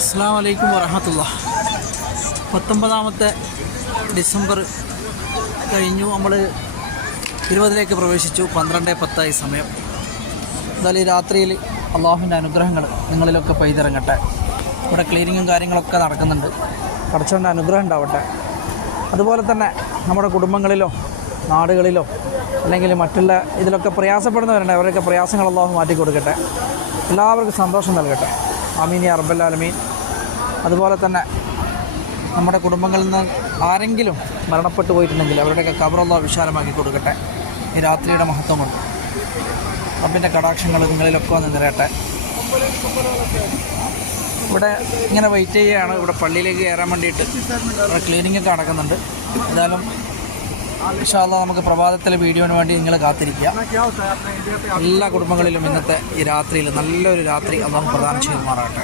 അസ്സലാമു അലൈക്കും വറഹ്മത്തുള്ളാഹി. 19 ഡിസംബർ കഴിഞ്ഞു. നമ്മൾ 20 പ്രവേശിച്ചു. 12:10 സമയം. എന്തായാലും ഈ രാത്രിയിൽ അള്ളാഹുവിൻ്റെ അനുഗ്രഹങ്ങൾ നിങ്ങളിലൊക്കെ പെയ്തിറങ്ങട്ടെ. ഇവിടെ ക്ലീനിങ്ങും കാര്യങ്ങളൊക്കെ നടക്കുന്നുണ്ട്. പടച്ചവൻ്റെ അനുഗ്രഹം ഉണ്ടാവട്ടെ. അതുപോലെ തന്നെ നമ്മുടെ കുടുംബങ്ങളിലോ നാടുകളിലോ അല്ലെങ്കിൽ മറ്റുള്ള ഇതിലൊക്കെ പ്രയാസപ്പെടുന്നവരുണ്ട്. അവരൊക്കെ പ്രയാസങ്ങൾ അള്ളാഹു മാറ്റി കൊടുക്കട്ടെ. എല്ലാവർക്കും സന്തോഷം നൽകട്ടെ. ആമീൻ യാ റബ്ബൽ ആലമീൻ. അതുപോലെ തന്നെ നമ്മുടെ കുടുംബങ്ങളിൽ നിന്ന് ആരെങ്കിലും മരണപ്പെട്ടു പോയിട്ടുണ്ടെങ്കിൽ അവരുടെയൊക്കെ ഖബർ അല്ലാഹു വിശാലമാക്കി കൊടുക്കട്ടെ. ഈ രാത്രിയുടെ മഹത്വം കൊണ്ട് റബ്ബിൻ്റെ കടാക്ഷങ്ങൾ നിങ്ങളിലൊക്കെ വന്ന് നിറയട്ടെ. ഇവിടെ ഇങ്ങനെ വെയിറ്റ് ചെയ്യുകയാണ്. ഇവിടെ പള്ളിയിലേക്ക് കയറാൻ വേണ്ടിയിട്ട് ഇവിടെ ക്ലീനിങ്ങൊക്കെ നടക്കുന്നുണ്ട്. എന്തായാലും ഇൻഷാ അല്ലാഹ് നമുക്ക് പ്രഭാതത്തിലെ വീഡിയോന് വേണ്ടി നിങ്ങൾ കാത്തിരിക്കുക. എല്ലാ കുടുംബങ്ങളിലും ഇന്നത്തെ ഈ രാത്രിയിൽ നല്ലൊരു രാത്രി അല്ലാഹു പ്രദാനം ചെയ്യുമാറാകട്ടെ.